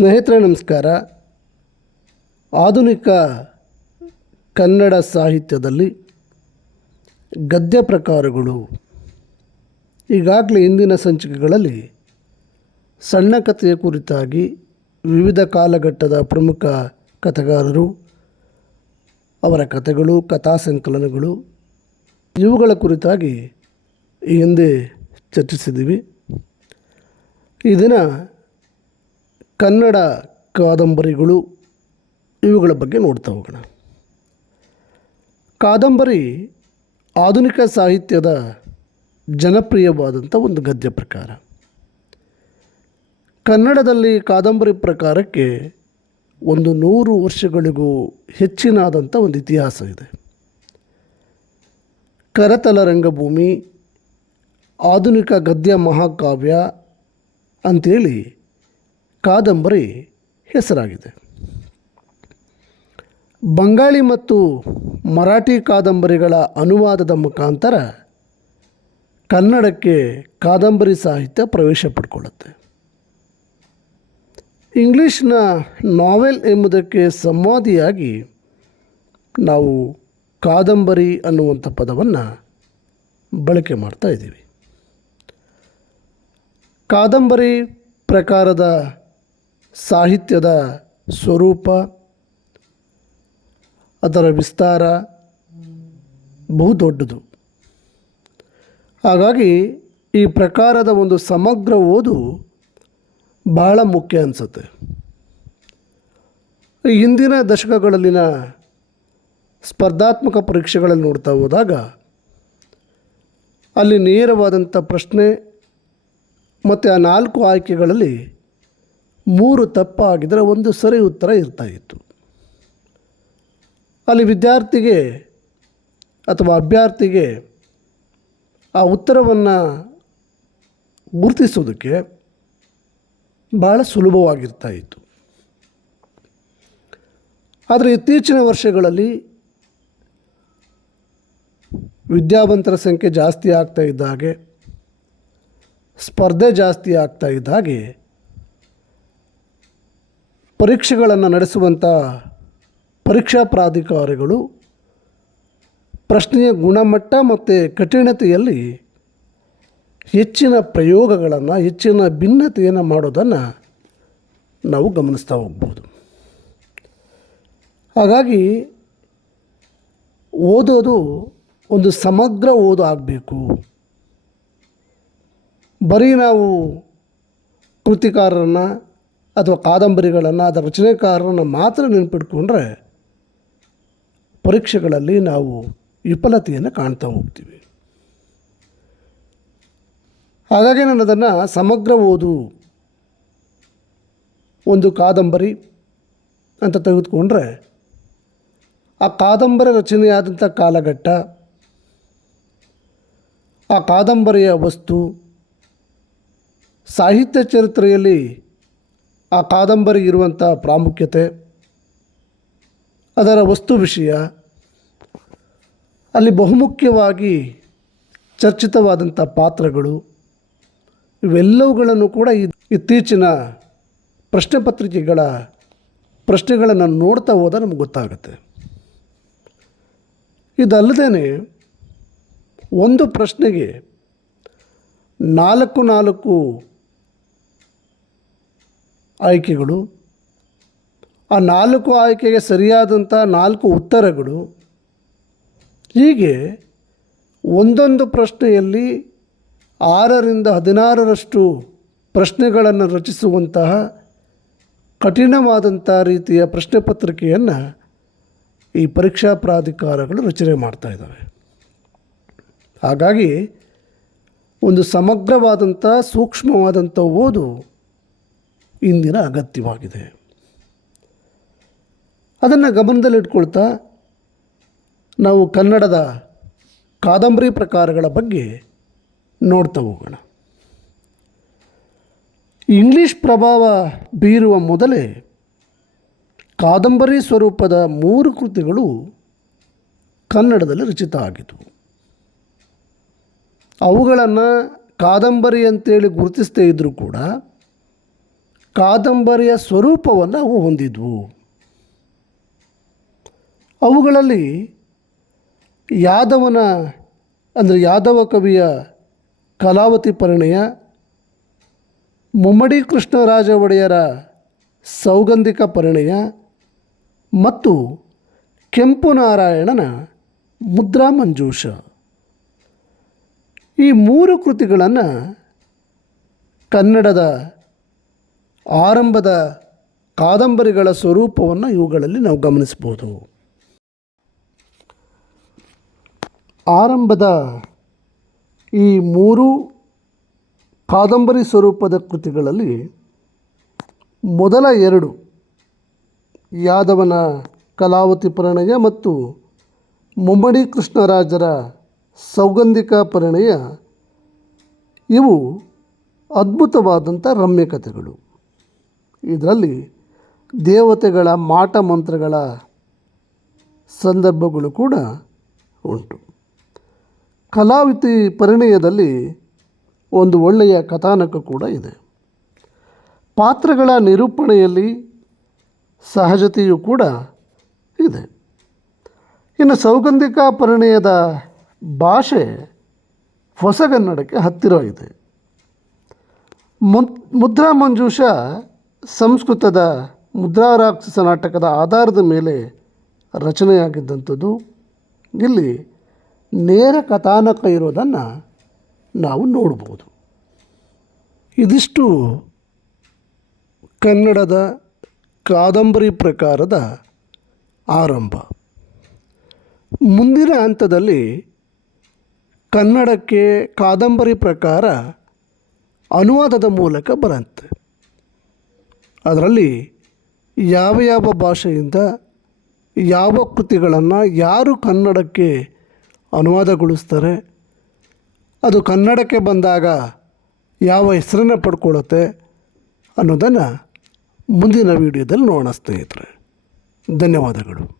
ಸ್ನೇಹಿತರೆ, ನಮಸ್ಕಾರ. ಆಧುನಿಕ ಕನ್ನಡ ಸಾಹಿತ್ಯದಲ್ಲಿ ಗದ್ಯ ಪ್ರಕಾರಗಳು, ಈಗಾಗಲೇ ಇಂದಿನ ಸಂಚಿಕೆಗಳಲ್ಲಿ ಸಣ್ಣ ಕಥೆಯ ಕುರಿತಾಗಿ ವಿವಿಧ ಕಾಲಘಟ್ಟದ ಪ್ರಮುಖ ಕಥೆಗಾರರು, ಅವರ ಕಥೆಗಳು, ಕಥಾ ಸಂಕಲನಗಳು ಇವುಗಳ ಕುರಿತಾಗಿ ಈ ಹಿಂದೆ ಚರ್ಚಿಸಿದ್ದೀವಿ. ಈ ದಿನ ಕನ್ನಡ ಕಾದಂಬರಿಗಳು ಇವುಗಳ ಬಗ್ಗೆ ನೋಡ್ತಾ ಹೋಗೋಣ. ಕಾದಂಬರಿ ಆಧುನಿಕ ಸಾಹಿತ್ಯದ ಜನಪ್ರಿಯವಾದಂಥ ಒಂದು ಗದ್ಯ ಪ್ರಕಾರ. ಕನ್ನಡದಲ್ಲಿ ಕಾದಂಬರಿ ಪ್ರಕಾರಕ್ಕೆ ಒಂದು ನೂರು ವರ್ಷಗಳಿಗೂ ಹೆಚ್ಚಿನಾದಂಥ ಒಂದು ಇತಿಹಾಸ ಇದೆ. ಕರತಲ ರಂಗಭೂಮಿ, ಆಧುನಿಕ ಗದ್ಯ ಮಹಾಕಾವ್ಯ ಅಂಥೇಳಿ ಕಾದಂಬರಿ ಹೆಸರಾಗಿದೆ. ಬಂಗಾಳಿ ಮತ್ತು ಮರಾಠಿ ಕಾದಂಬರಿಗಳ ಅನುವಾದದ ಮುಖಾಂತರ ಕನ್ನಡಕ್ಕೆ ಕಾದಂಬರಿ ಸಾಹಿತ್ಯ ಪ್ರವೇಶ ಪಡ್ಕೊಳ್ಳುತ್ತೆ. ಇಂಗ್ಲೀಷ್ನ ನಾವೆಲ್ ಎಂಬುದಕ್ಕೆ ಸಂವಾದಿಯಾಗಿ ನಾವು ಕಾದಂಬರಿ ಅನ್ನುವಂಥ ಪದವನ್ನು ಬಳಕೆ ಮಾಡ್ತಾ ಇದ್ದೀವಿ. ಕಾದಂಬರಿ ಪ್ರಕಾರದ ಸಾಹಿತ್ಯದ ಸ್ವರೂಪ, ಅದರ ವಿಸ್ತಾರ ಬಹುದೊಡ್ಡದು ಹಾಗಾಗಿ ಈ ಪ್ರಕಾರದ ಒಂದು ಸಮಗ್ರ ಓದು ಬಹಳ ಮುಖ್ಯ ಅನಿಸುತ್ತೆ. ಹಿಂದಿನ ದಶಕಗಳಲ್ಲಿನ ಸ್ಪರ್ಧಾತ್ಮಕ ಪರೀಕ್ಷೆಗಳಲ್ಲಿ ನೋಡ್ತಾ ಹೋದಾಗ ಅಲ್ಲಿ ನೇರವಾದಂಥ ಪ್ರಶ್ನೆ ಮತ್ತು ಆ ನಾಲ್ಕು ಆಯ್ಕೆಗಳಲ್ಲಿ ಮೂರು ತಪ್ಪಾಗಿದ್ದರೆ ಒಂದು ಸರಿ ಉತ್ತರ ಇರ್ತಾ ಇತ್ತು. ಅಲ್ಲಿ ವಿದ್ಯಾರ್ಥಿಗೆ ಅಥವಾ ಅಭ್ಯರ್ಥಿಗೆ ಆ ಉತ್ತರವನ್ನು ಗುರುತಿಸೋದಕ್ಕೆ ಭಾಳ ಸುಲಭವಾಗಿರ್ತಾ ಇತ್ತು. ಆದರೆ ಇತ್ತೀಚಿನ ವರ್ಷಗಳಲ್ಲಿ ವಿದ್ಯಾವಂತರ ಸಂಖ್ಯೆ ಜಾಸ್ತಿ ಆಗ್ತಾ ಇದ್ದ ಹಾಗೆ, ಸ್ಪರ್ಧೆ ಜಾಸ್ತಿ ಆಗ್ತಾ ಇದ್ದ ಹಾಗೆ ಪರೀಕ್ಷೆಗಳನ್ನು ನಡೆಸುವಂಥ ಪರೀಕ್ಷಾ ಪ್ರಾಧಿಕಾರಿಗಳು ಪ್ರಶ್ನೆಯ ಗುಣಮಟ್ಟ ಮತ್ತು ಕಠಿಣತೆಯಲ್ಲಿ ಹೆಚ್ಚಿನ ಪ್ರಯೋಗಗಳನ್ನು, ಹೆಚ್ಚಿನ ಭಿನ್ನತೆಯನ್ನು ಮಾಡೋದನ್ನು ನಾವು ಗಮನಿಸ್ತಾ ಹೋಗ್ಬೋದು. ಹಾಗಾಗಿ ಓದೋದು ಒಂದು ಸಮಗ್ರ ಓದು ಆಗಬೇಕು. ಬರೀ ನಾವು ಕೃತಿಕಾರರನ್ನು ಅಥವಾ ಕಾದಂಬರಿಗಳನ್ನು ಅದರ ರಚನೆಕಾರರನ್ನು ಮಾತ್ರ ನೆನಪಿಟ್ಕೊಂಡ್ರೆ ಪರೀಕ್ಷೆಗಳಲ್ಲಿ ನಾವು ವಿಫಲತೆಯನ್ನು ಕಾಣ್ತಾ ಹೋಗ್ತೀವಿ. ಹಾಗಾಗಿ ನಾನು ಅದನ್ನು ಸಮಗ್ರ ಓದು ಒಂದು ಕಾದಂಬರಿ ಅಂತ ತೆಗೆದುಕೊಂಡ್ರೆ ಆ ಕಾದಂಬರಿ ರಚನೆಯಾದಂಥ ಕಾಲಘಟ್ಟ, ಆ ಕಾದಂಬರಿಯ ವಸ್ತು, ಸಾಹಿತ್ಯ ಚರಿತ್ರೆಯಲ್ಲಿ ಆ ಕಾದಂಬರಿ ಇರುವಂಥ ಪ್ರಾಮುಖ್ಯತೆ, ಅದರ ವಸ್ತು ವಿಷಯ, ಅಲ್ಲಿ ಬಹುಮುಖ್ಯವಾಗಿ ಚರ್ಚಿತವಾದಂಥ ಪಾತ್ರಗಳು, ಇವೆಲ್ಲವುಗಳನ್ನು ಕೂಡ ಇತ್ತೀಚಿನ ಪ್ರಶ್ನೆ ಪತ್ರಿಕೆಗಳ ಪ್ರಶ್ನೆಗಳನ್ನು ನೋಡ್ತಾ ಹೋದ ನಮ್ಗೆ ಗೊತ್ತಾಗುತ್ತೆ. ಇದಲ್ಲದೇ ಒಂದು ಪ್ರಶ್ನೆಗೆ ನಾಲ್ಕು ನಾಲ್ಕು ಆಯ್ಕೆಗಳು, ಆ ನಾಲ್ಕು ಆಯ್ಕೆಗೆ ಸರಿಯಾದಂಥ ನಾಲ್ಕು ಉತ್ತರಗಳು, ಹೀಗೆ ಒಂದೊಂದು ಪ್ರಶ್ನೆಯಲ್ಲಿ ಆರರಿಂದ ಹದಿನಾರರಷ್ಟು ಪ್ರಶ್ನೆಗಳನ್ನು ರಚಿಸುವಂತಹ ಕಠಿಣವಾದಂಥ ರೀತಿಯ ಪ್ರಶ್ನೆ ಪತ್ರಿಕೆಯನ್ನು ಈ ಪರೀಕ್ಷಾ ಪ್ರಾಧಿಕಾರಗಳು ರಚನೆ ಮಾಡ್ತಾ ಇದ್ದಾವೆ. ಹಾಗಾಗಿ ಒಂದು ಸಮಗ್ರವಾದಂಥ ಸೂಕ್ಷ್ಮವಾದಂಥ ಓದು ಇಂದಿನ ಅಗತ್ಯವಾಗಿದೆ. ಅದನ್ನು ಗಮನದಲ್ಲಿಟ್ಕೊಳ್ತಾ ನಾವು ಕನ್ನಡದ ಕಾದಂಬರಿ ಪ್ರಕಾರಗಳ ಬಗ್ಗೆ ನೋಡ್ತಾ ಹೋಗೋಣ. ಇಂಗ್ಲೀಷ್ ಪ್ರಭಾವ ಬೀರುವ ಮೊದಲೇ ಕಾದಂಬರಿ ಸ್ವರೂಪದ ಮೂರು ಕೃತಿಗಳು ಕನ್ನಡದಲ್ಲಿ ರಚಿತ ಆಗಿದ್ದವು ಅವುಗಳನ್ನು ಕಾದಂಬರಿ ಅಂತೇಳಿ ಗುರುತಿಸದೇ ಇದ್ದರೂ ಕೂಡ ಕಾದಂಬರಿಯ ಸ್ವರೂಪವನ್ನು ಅವು ಹೊಂದಿದ್ವು. ಅವುಗಳಲ್ಲಿ ಯಾದವನ, ಅಂದರೆ ಯಾದವ ಕವಿಯ ಕಲಾವತಿ ಪರಿಣಯ, ಮುಮ್ಮಡಿ ಕೃಷ್ಣರಾಜ ಒಡೆಯರ ಸೌಗಂಧಿಕ ಪರಿಣಯ ಮತ್ತು ಕೆಂಪು ನಾರಾಯಣನ ಮುದ್ರಾ ಮಂಜೂಷ. ಈ ಮೂರು ಕೃತಿಗಳನ್ನು ಕನ್ನಡದ ಆರಂಭದ ಕಾದಂಬರಿಗಳ ಸ್ವರೂಪವನ್ನು ಇವುಗಳಲ್ಲಿ ನಾವು ಗಮನಿಸ್ಬೋದು ಆರಂಭದ ಈ ಮೂರು ಕಾದಂಬರಿ ಸ್ವರೂಪದ ಕೃತಿಗಳಲ್ಲಿ ಮೊದಲ ಎರಡು ಯಾದವನ ಕಲಾವತಿ ಪರಿಣಯ ಮತ್ತು ಮುಮ್ಮಡಿ ಕೃಷ್ಣರಾಜರ ಸೌಗಂಧಿಕ ಪರಿಣಯ, ಇವು ಅದ್ಭುತವಾದಂಥ ರಮ್ಯಕಥೆಗಳು. ಇದರಲ್ಲಿ ದೇವತೆಗಳ ಮಾಟ ಮಂತ್ರಗಳ ಸಂದರ್ಭಗಳು ಕೂಡ ಉಂಟು. ಕಲಾವಿತಿ ಪರಿಣಯದಲ್ಲಿ ಒಂದು ಒಳ್ಳೆಯ ಕಥಾನಕ ಕೂಡ ಇದೆ. ಪಾತ್ರಗಳ ನಿರೂಪಣೆಯಲ್ಲಿ ಸಹಜತೆಯೂ ಕೂಡ ಇದೆ. ಇನ್ನು ಸೌಗಂಧಿಕ ಪರಿಣಯದ ಭಾಷೆ ಹೊಸಗನ್ನಡಕ್ಕೆ ಹತ್ತಿರ ಇದೆ. ಮುದ್, ಮುದ್ರಾ ಮಂಜೂಷ ಸಂಸ್ಕೃತದ ಮುದ್ರಾರಾಕ್ಷಸ ನಾಟಕದ ಆಧಾರದ ಮೇಲೆ ರಚನೆಯಾಗಿದ್ದಂಥದ್ದು. ಇಲ್ಲಿ ನೇರ ಕಥಾನಕ ಇರೋದನ್ನು ನಾವು ನೋಡ್ಬೋದು. ಇದಿಷ್ಟು ಕನ್ನಡದ ಕಾದಂಬರಿ ಪ್ರಕಾರದ ಆರಂಭ. ಮುಂದಿನ ಹಂತದಲ್ಲಿ ಕನ್ನಡಕ್ಕೆ ಕಾದಂಬರಿ ಪ್ರಕಾರ ಅನುವಾದದ ಮೂಲಕ ಬರುತ್ತೆ ಅದರಲ್ಲಿ ಯಾವ ಯಾವ ಭಾಷೆಯಿಂದ ಯಾವ ಕೃತಿಗಳನ್ನು ಯಾರು ಕನ್ನಡಕ್ಕೆ ಅನುವಾದಗೊಳಿಸ್ತಾರೆ, ಅದು ಕನ್ನಡಕ್ಕೆ ಬಂದಾಗ ಯಾವ ಹೆಸರನ್ನು ಪಡ್ಕೊಳ್ಳುತ್ತೆ ಅನ್ನೋದನ್ನು ಮುಂದಿನ ವಿಡಿಯೋದಲ್ಲಿ ನೋಡೋಣ ಸ್ನೇಹಿತರೆ. ಧನ್ಯವಾದಗಳು.